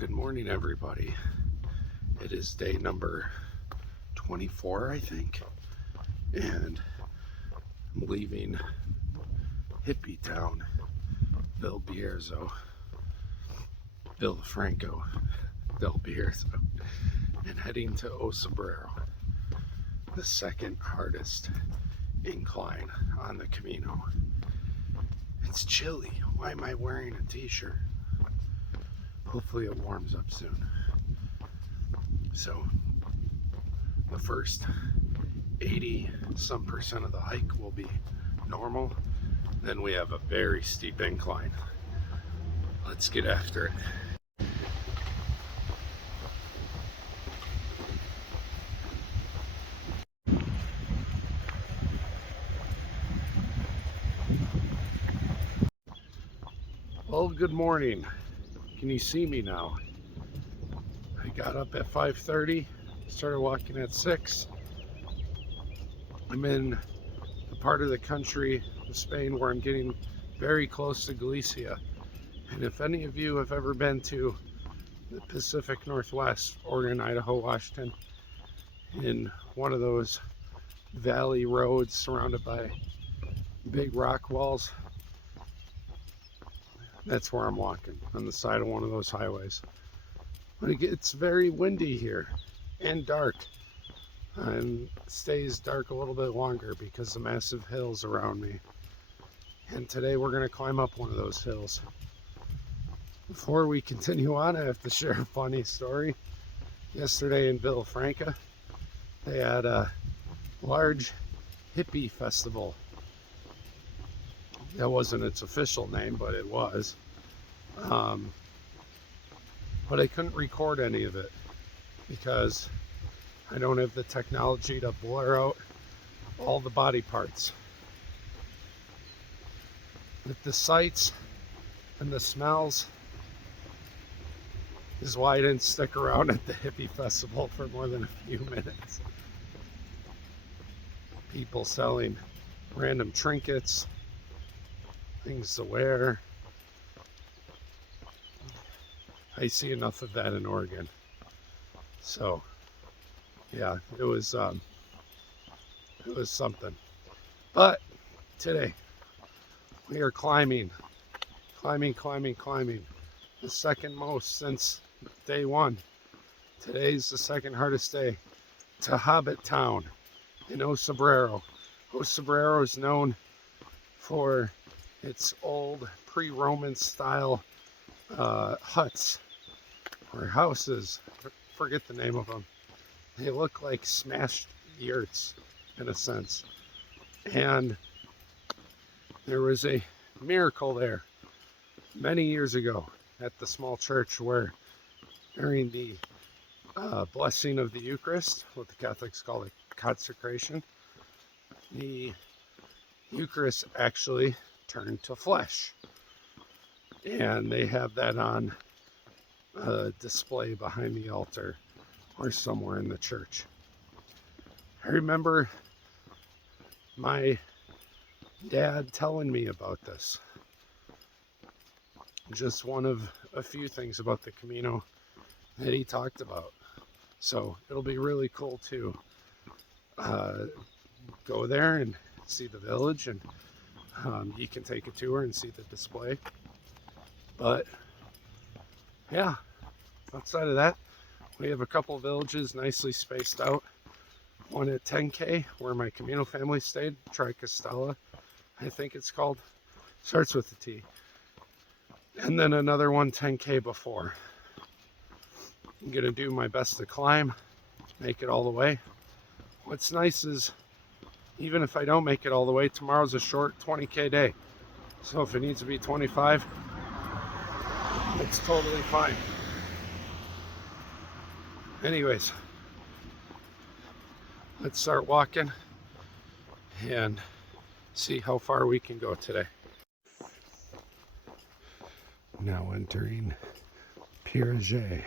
Good morning, everybody. It is day number 24, I think, and I'm leaving hippie town, Bierzo, Villafranca, Bierzo, and heading to Cebreiro, the second hardest incline on the Camino. It's chilly. Why am I wearing a t-shirt? Hopefully it warms up soon. So the first 80% of the hike will be normal. Then we have a very steep incline. Let's get after it. Well, good morning. Can you see me now? I got up at 5:30, started walking at 6. I'm in the part of the country of Spain where I'm getting very close to Galicia. And if any of you have ever been to the Pacific Northwest, Oregon, Idaho, Washington, in one of those valley roads surrounded by big rock walls, that's where I'm walking, on the side of one of those highways. But it gets very windy here and dark, and stays dark a little bit longer because of the massive hills around me. And today we're going to climb up one of those hills. Before we continue on, I have to share a funny story. Yesterday in Villafranca, they had a large hippie festival. That wasn't its official name, but it was. But I couldn't record any of it because I don't have the technology to blur out all the body parts. But the sights and the smells is why I didn't stick around at the hippie festival for more than a few minutes. People selling random trinkets, things to wear. I see enough of that in Oregon. So yeah, it was something. But today we are climbing. The second most since day one. Today's the second hardest day. To Hobbit Town in Cebreiro. Cebreiro is known for its old pre-Roman style huts or houses. Forget the name of them. They look like smashed yurts in a sense. And there was a miracle there many years ago at the small church where during the blessing of the Eucharist, what the Catholics call a consecration, the Eucharist actually turned to flesh. And they have that on a display behind the altar or somewhere in the church. I remember my dad telling me about this. Just one of a few things about the Camino that he talked about. So it'll be really cool to go there and see the village, and you can take a tour and see the display. But yeah, outside of that, we have a couple villages nicely spaced out. One at 10K where my Camino family stayed, Tricastella, I think it's called. Starts with a T. And then another one 10K before. I'm gonna do my best to climb, make it all the way. What's nice is, even if I don't make it all the way, tomorrow's a short 20K day. So if it needs to be 25, it's totally fine. Anyways, let's start walking and see how far we can go today. Now entering Bierzo,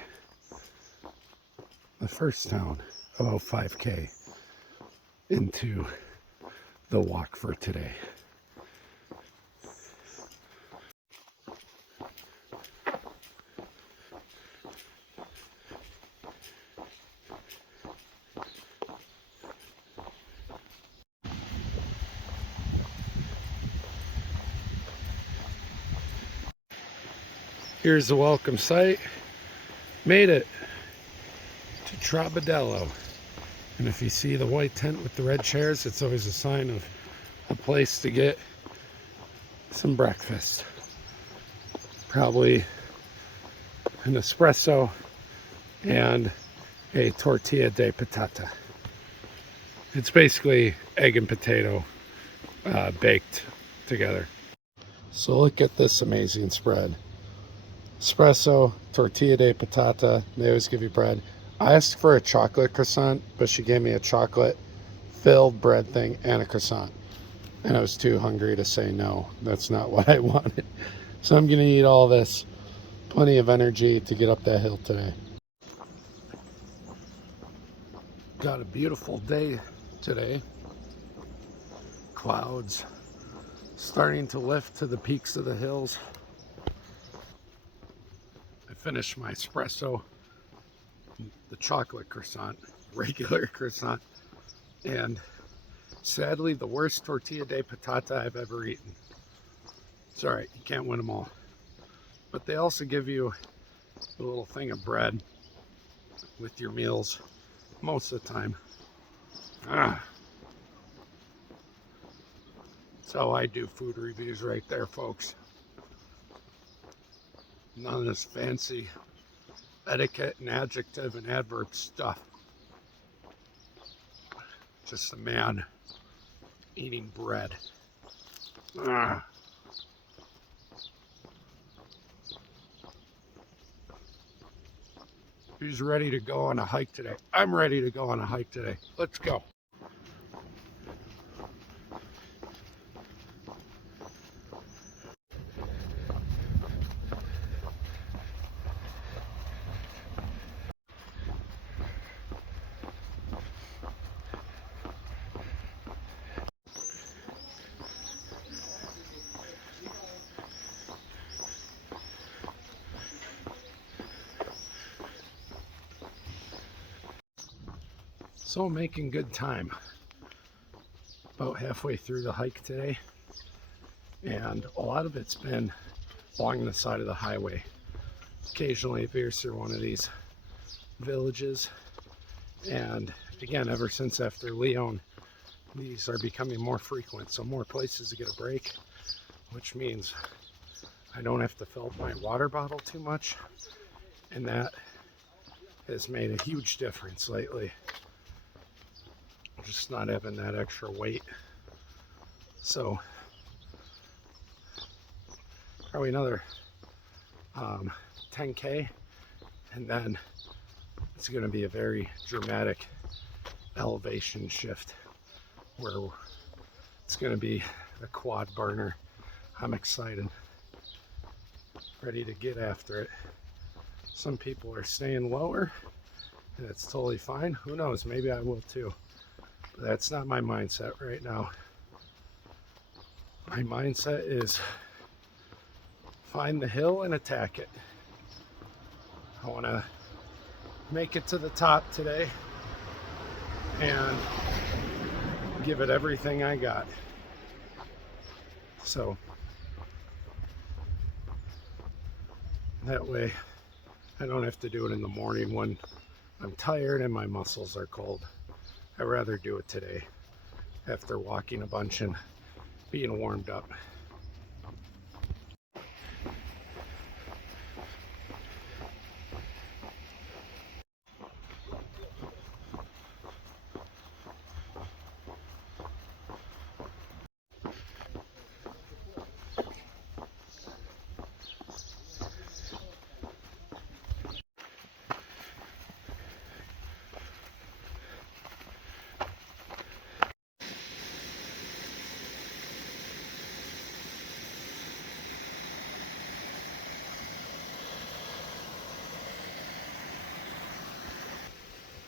the first town, about 5K into the walk for today. Here's the welcome site. Made it to Trabadello. And if you see the white tent with the red chairs, it's always a sign of a place to get some breakfast. Probably an espresso and a tortilla de patata. It's basically egg and potato baked together. So look at this amazing spread. Espresso, tortilla de patata, they always give you bread. I asked for a chocolate croissant, but she gave me a chocolate filled bread thing and a croissant. And I was too hungry to say no. That's not what I wanted. So I'm gonna eat all this. Plenty of energy to get up that hill today. Got a beautiful day today. Clouds starting to lift to the peaks of the hills. I finished my espresso, the chocolate croissant, regular croissant, and sadly the worst tortilla de patata I've ever eaten. It's alright, you can't win them all. But they also give you a little thing of bread with your meals most of the time. That's how I do food reviews right there, folks. None of this fancy etiquette and adjective and adverb stuff. Just a man eating bread. Who's ready to go on a hike today? I'm ready to go on a hike today. Let's go. So I'm making good time. About halfway through the hike today, and a lot of it's been along the side of the highway. Occasionally it veers through one of these villages, and again, ever since after Leon, these are becoming more frequent, so more places to get a break, which means I don't have to fill up my water bottle too much, and that has made a huge difference lately. Just not having that extra weight. So probably another 10K, and then it's going to be a very dramatic elevation shift where it's going to be a quad burner. I'm excited, ready to get after it. Some people are staying lower, and it's totally fine. Who knows, maybe I will too. But that's not my mindset right now. My mindset is find the hill and attack it. I want to make it to the top today and give it everything I got. So that way I don't have to do it in the morning when I'm tired and my muscles are cold. I'd rather do it today after walking a bunch and being warmed up.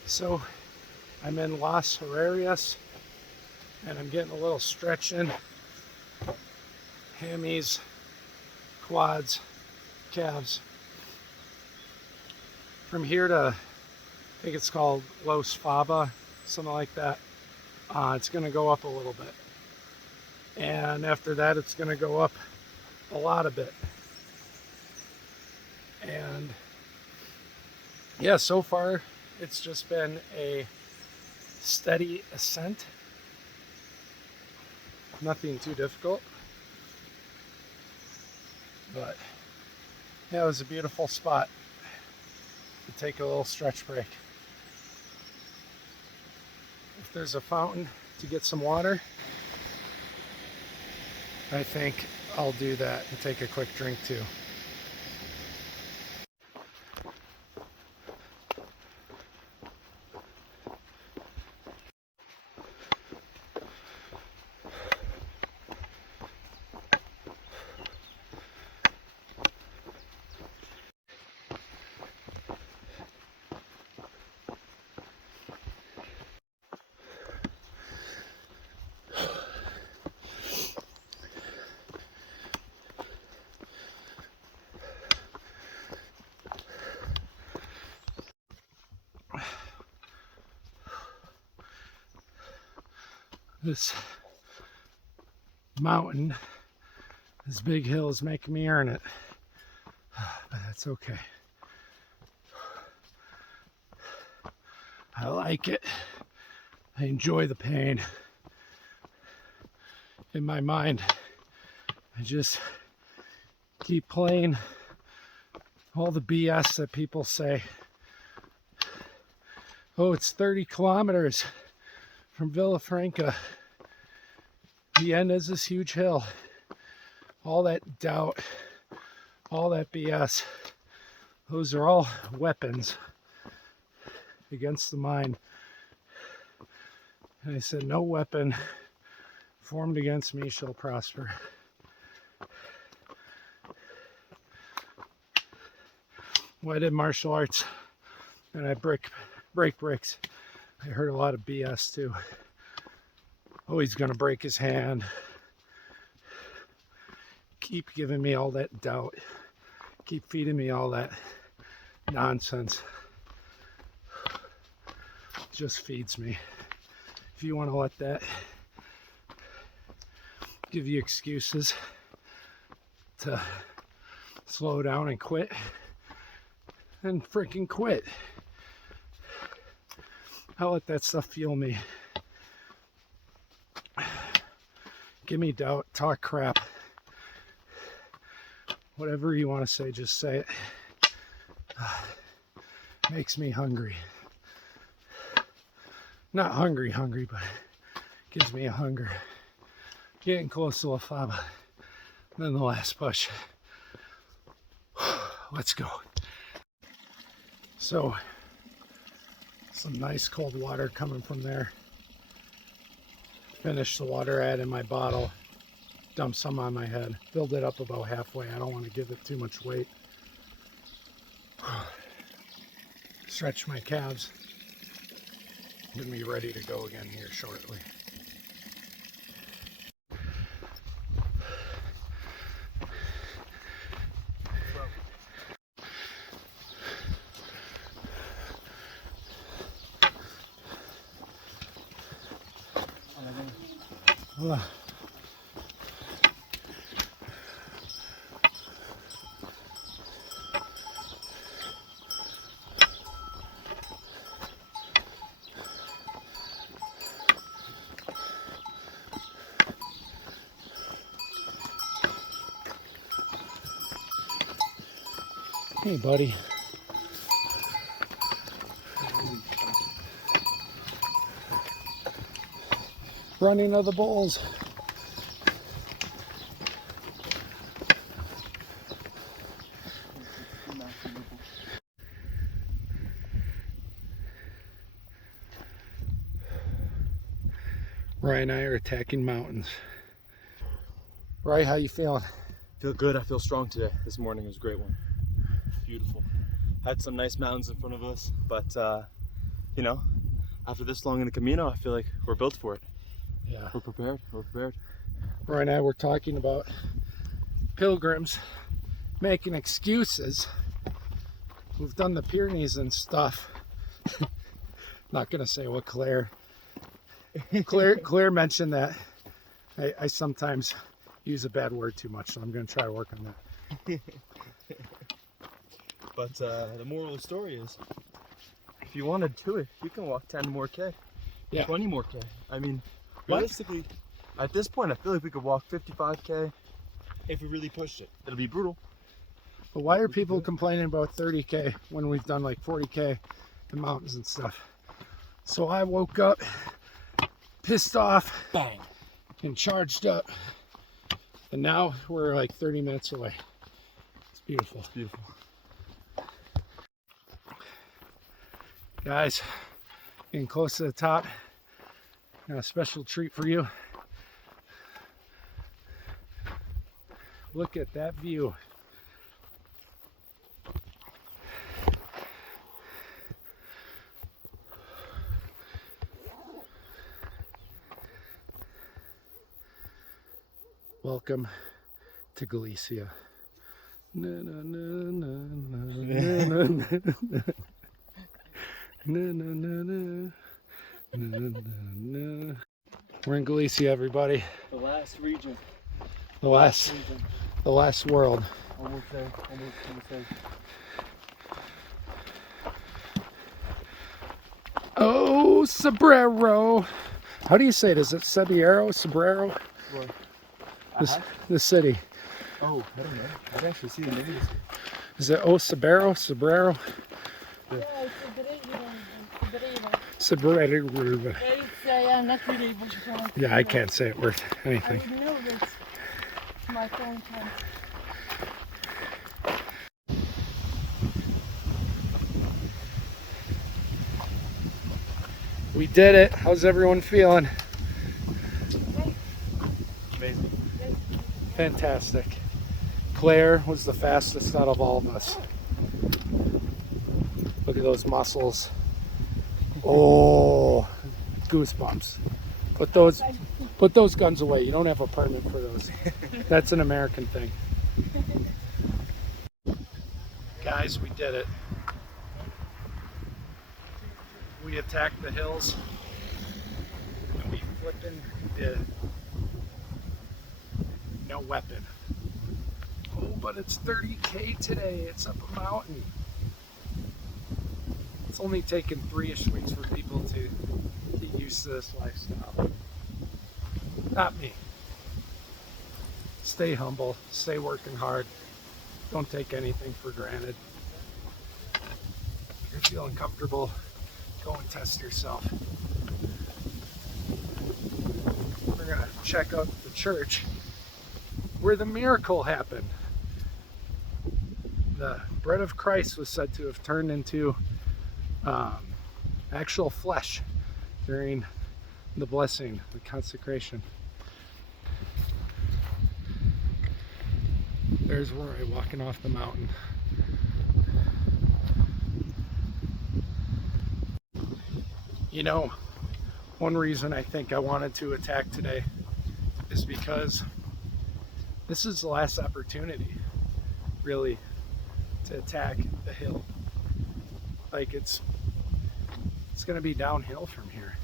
So I'm in Las Herrerias, and I'm getting a little stretch in. Hammies, quads, calves. From here to, I think it's called Los Faba, something like that. It's going to go up a little bit. And after that, it's going to go up a lot a bit. And yeah, so far it's just been a steady ascent. Nothing too difficult. But yeah, it was a beautiful spot to take a little stretch break. If there's a fountain to get some water, I think I'll do that and take a quick drink too. This mountain, this big hill is making me earn it, but that's okay. I like it. I enjoy the pain. In my mind, I just keep playing all the BS that people say. Oh, it's 30 kilometers from Villafranca. The end is this huge hill. All that doubt, all that BS, those are all weapons against the mind. And I said, no weapon formed against me shall prosper. Well, I did martial arts and I break bricks. I heard a lot of BS too. Oh, he's gonna break his hand. Keep giving me all that doubt. Keep feeding me all that nonsense. It just feeds me. If you want to let that give you excuses to slow down and quit, then freaking quit. I'll let that stuff fuel me. Give me doubt, talk crap. Whatever you want to say, just say it. Makes me hungry. Not hungry, but gives me a hunger. Getting close to La Faba. Then the last push. Let's go. So, some nice cold water coming from there. Finish the water I had in my bottle. Dump some on my head. Filled it up about halfway. I don't want to give it too much weight. Stretch my calves. Get me ready to go again here shortly. Hola. Hey, buddy. Running of the bulls. Ryan and I are attacking mountains. Right, how you feeling? Feel good. I feel strong today. This morning was a great one. Beautiful. Had some nice mountains in front of us, but you know, after this long in the Camino, I feel like we're built for it. Yeah. We're prepared. We're prepared. Ryan and I were talking about pilgrims making excuses. We've done the Pyrenees and stuff. Not gonna say what Claire mentioned that I sometimes use a bad word too much, so I'm gonna try to work on that. But the moral of the story is, if you wanted to, you can walk 10 more K, 20 more K. I mean, realistically, at this point, I feel like we could walk 55K if we really pushed it. It'll be brutal. But why are people complaining about 30K when we've done like 40K in mountains and stuff? So I woke up pissed off, Bang, and charged up, and now we're like 30 minutes away. It's beautiful. It's beautiful. Guys, getting close to the top. Got a special treat for you. Look at that view. Welcome to Galicia. Na, na, na, na, na, na, na, na, na, na, na. We're in Galicia, everybody. The last region. The last world. Almost there. Almost there. Oh, Cebreiro. How do you say it? Is it Cebreiro? Cebreiro? What? The city. Oh, I don't know. I'd actually see the names. Is it Cebreiro? Cebreiro? Yeah, Cebreiro. Cebreiro. It's Yeah, I can't say it worth anything. I know this. My phone time. We did it. How's everyone feeling? Amazing. Fantastic. Claire was the fastest out of all of us. Look at those muscles. Oh, goosebumps. Put those guns away. You don't have a permit for those. That's an American thing. Guys, we did it. We attacked the hills and we flipping did it. No weapon. Oh, but it's 30K today. It's up a mountain. It's only taken 3-ish weeks for people to get used to this lifestyle. Not me. Stay humble. Stay working hard. Don't take anything for granted. If you're feeling comfortable, go and test yourself. We're going to check out the church where the miracle happened. The bread of Christ was said to have turned into actual flesh during the blessing, the consecration. There's Roy walking off the mountain. You know, one reason I think I wanted to attack today is because this is the last opportunity, really, to attack the hill. Like it's going to be downhill from here.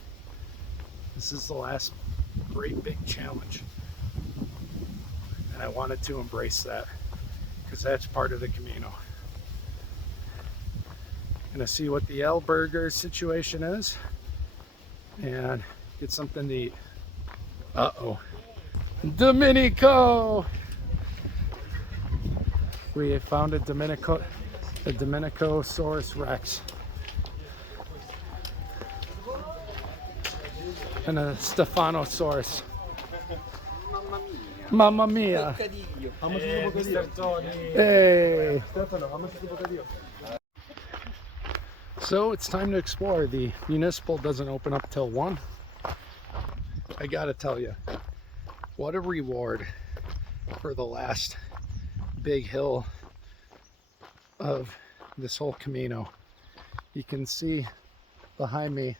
This is the last great big challenge. And I wanted to embrace that because that's part of the Camino. Gonna see what the El Burger situation is and get something to eat. Uh-oh. Domenico! We found a Domenicosaurus Rex. And a Stephanosaurus. Mamma mia. How much is the bocadillo? Hey. Stefano, how much is the bocadillo? So it's time to explore. The municipal doesn't open up till 1. I gotta tell you, what a reward for the last big hill of this whole Camino. You can see behind me,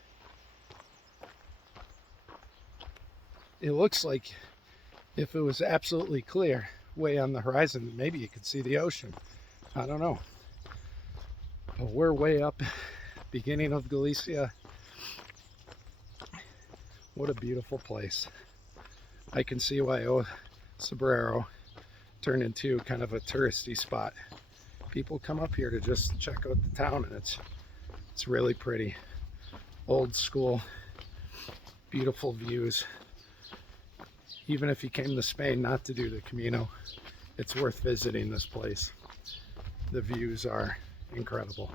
it looks like if it was absolutely clear way on the horizon, maybe you could see the ocean. I don't know. But we're way up, beginning of Galicia. What a beautiful place. I can see why Cebreiro turned into kind of a touristy spot. people come up here to just check out the town, and it's really pretty. Old school, beautiful views. Even if you came to Spain not to do the Camino, it's worth visiting this place. The views are incredible.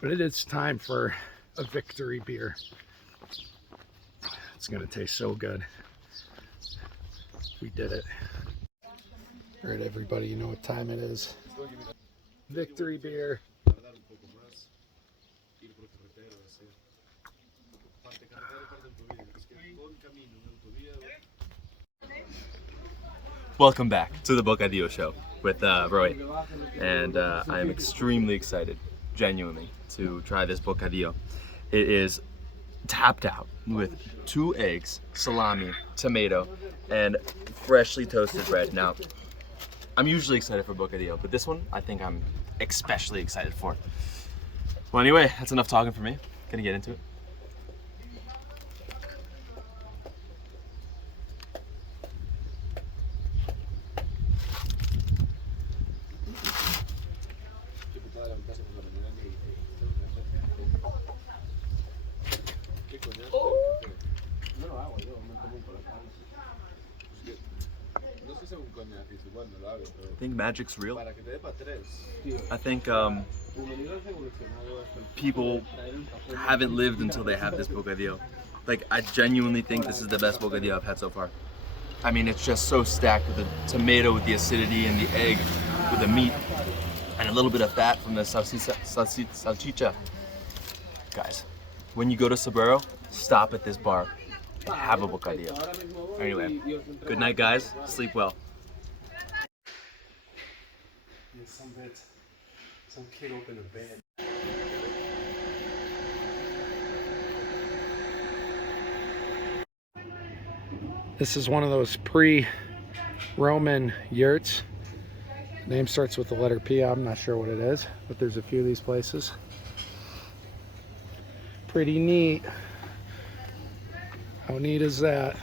But it is time for a victory beer. It's gonna taste so good. We did it. All right, everybody, you know what time it is. Victory beer. Welcome back to the Bocadillo Show with Roy, and I am extremely excited, genuinely, to try this bocadillo. It is tapped out with 2 eggs, salami, tomato, and freshly toasted bread. Now, I'm usually excited for bocadillo, but this one I think I'm especially excited for. Well, anyway, that's enough talking for me. Gonna get into it. I think magic's real. I think people haven't lived until they have this bocadillo. Like, I genuinely think this is the best bocadillo I've had so far. I mean, it's just so stacked with the tomato, with the acidity, and the egg, with the meat, and a little bit of fat from the salchicha. Guys, when you go to Cebreiro, stop at this bar and have a bocadillo. Anyway, good night, guys. Sleep well. Some kid opened a band. This is one of those pre-Roman yurts. Name starts with the letter P. I'm not sure what it is, but there's a few of these places. Pretty neat. How neat is that?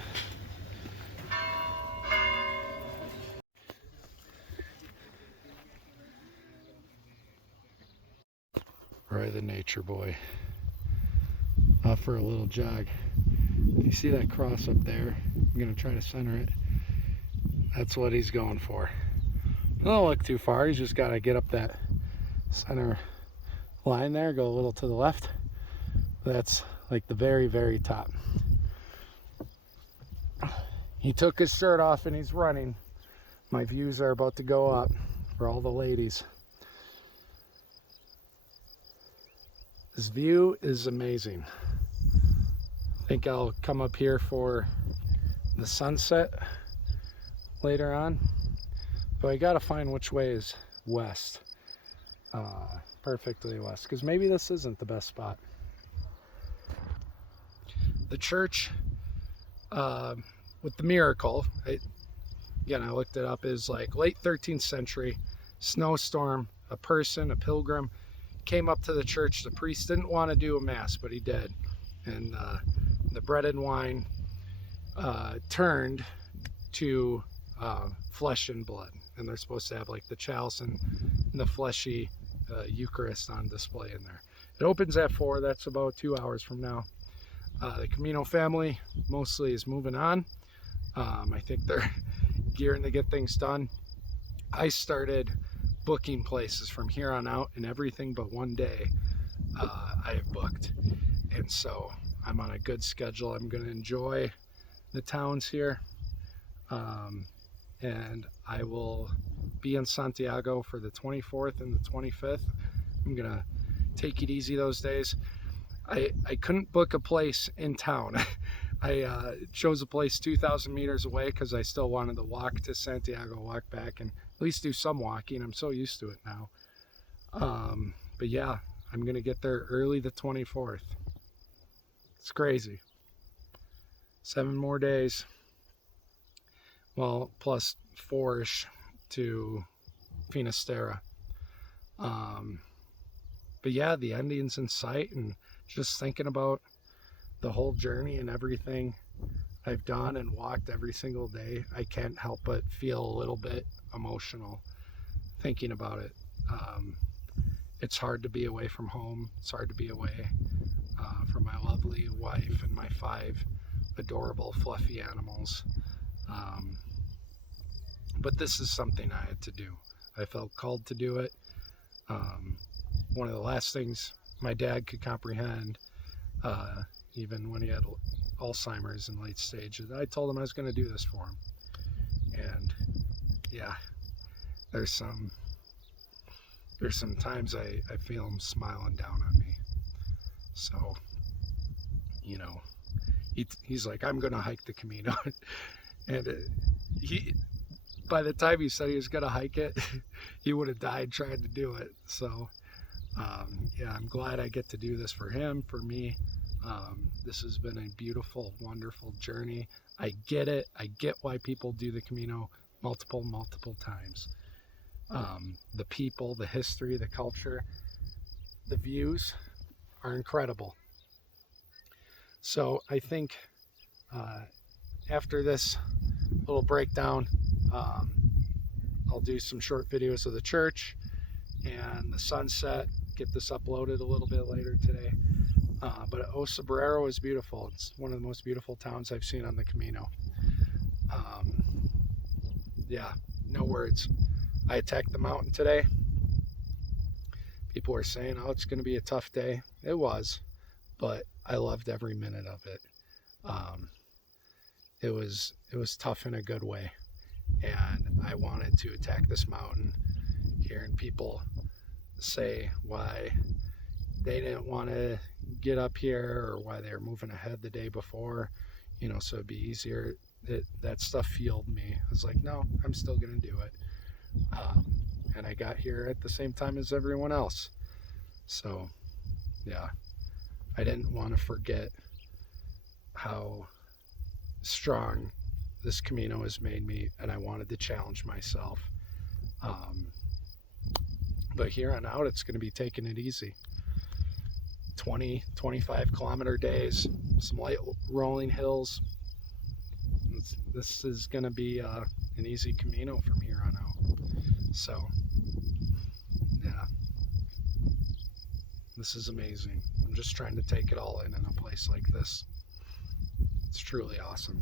Roy the nature boy. Off for a little jog. You see that cross up there? I'm gonna try to center it. That's what he's going for. Don't look too far. He's just gotta get up that center line there. Go a little to the left. That's like the very, very top. He took his shirt off and he's running. My views are about to go up for all the ladies. This view is amazing. I think I'll come up here for the sunset later on. But I gotta find which way is west. Perfectly west, because maybe this isn't the best spot. The church with the miracle, again, I looked it up, is like late 13th century, snowstorm, a pilgrim, came up to the church. The priest didn't want to do a mass, but he did. And the bread and wine turned to flesh and blood. And they're supposed to have like the chalice and the fleshy Eucharist on display in there. It opens at 4. That's about 2 hours from now. The Camino family mostly is moving on. I think they're gearing to get things done. I started booking places from here on out, and everything but one day I have booked. And so I'm on a good schedule. I'm going to enjoy the towns here. And I will be in Santiago for the 24th and the 25th. I'm going to take it easy those days. I couldn't book a place in town. I chose a place 2,000 meters away because I still wanted to walk to Santiago, walk back, and at least do some walking. I'm so used to it now. But yeah, I'm going to get there early the 24th. It's crazy. 7 more days. Well, plus 4-ish to Finisterre. But yeah, the ending's in sight, and just thinking about the whole journey and everything I've done and walked every single day, I can't help but feel a little bit emotional thinking about it. It's hard to be away from home. It's hard to be away from my lovely wife and my 5 adorable fluffy animals. But this is something I had to do. I felt called to do it. One of the last things my dad could comprehend, even when he had Alzheimer's in late stages, I told him I was going to do this for him. And yeah, there's some times I feel him smiling down on me. So, you know, he's like, I'm going to hike the Camino. And by the time he said he was going to hike it, he would have died trying to do it. So, yeah, I'm glad I get to do this for him, for me. This has been a beautiful, wonderful journey. I get it. I get why people do the Camino multiple times. The people, the history, the culture, the views are incredible. So I think after this little breakdown, I'll do some short videos of the church and the sunset, get this uploaded a little bit later today. But Cebreiro is beautiful. It's one of the most beautiful towns I've seen on the Camino. Yeah, no words. I attacked the mountain today. People were saying, oh, it's going to be a tough day. It was, but I loved every minute of it. It was tough in a good way. And I wanted to attack this mountain, hearing people say why they didn't want to get up here or why they were moving ahead the day before, you know, so it'd be easier. That stuff fueled me. I was like, no, I'm still going to do it. And I got here at the same time as everyone else. So, yeah, I didn't want to forget how strong this Camino has made me, and I wanted to challenge myself. But here on out, it's going to be taking it easy. 20-25 kilometer days, some light rolling hills. This is going to be an easy Camino from here on out. So, yeah, this is amazing. I'm just trying to take it all in a place like this. It's truly awesome.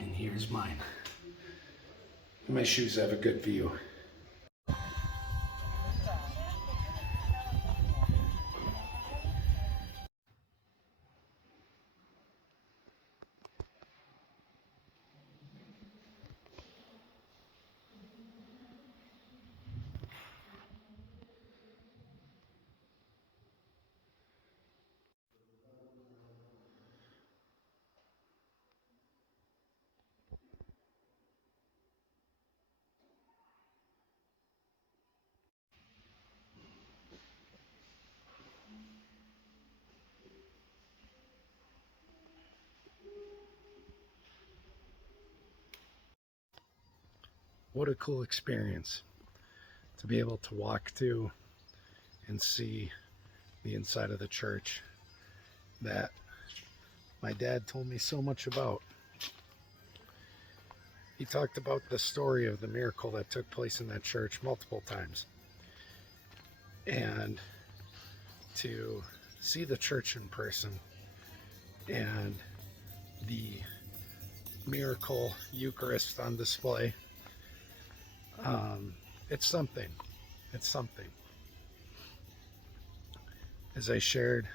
And here's mine. My shoes have a good view. What a cool experience to be able to walk to and see the inside of the church that my dad told me so much about. He talked about the story of the miracle that took place in that church multiple times. And to see the church in person and the miracle Eucharist on display, it's something. It's something. As I shared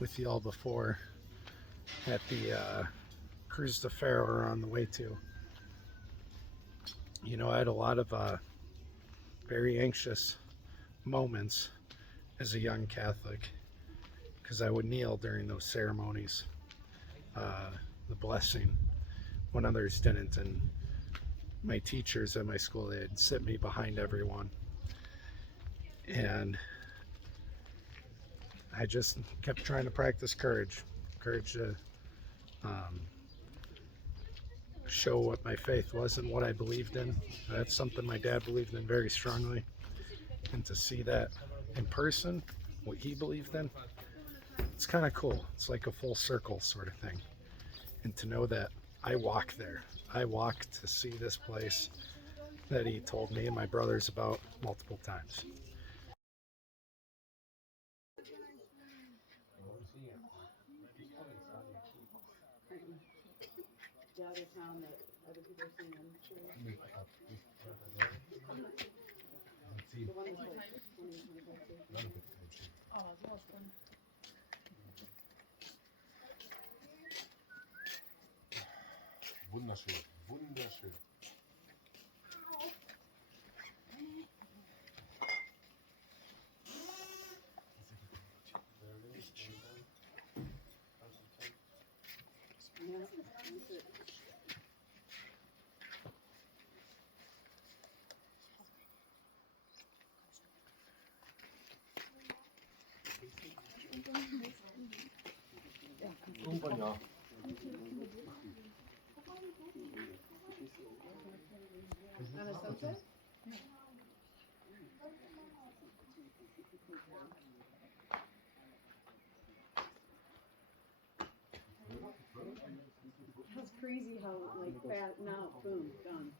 with you all before at the Cruz de Ferro we're on the way to, you know, I had a lot of very anxious moments as a young Catholic, because I would kneel during those ceremonies, the blessing, when others didn't. And my teachers at my school, they'd sit me behind everyone. And I just kept trying to practice courage to show what my faith was and what I believed in. That's something my dad believed in very strongly. And to see that in person, what he believed in, it's kind of cool. It's like a full circle sort of thing. And to know that I walk there. I walk to see this place that he told me and my brothers about multiple times. The other town that other people are seeing. The one that's like, Oh, sowas von. Wunderschön, wunderschön. Irgendwann ja. on a sunset? That's crazy how like fast now, boom, done.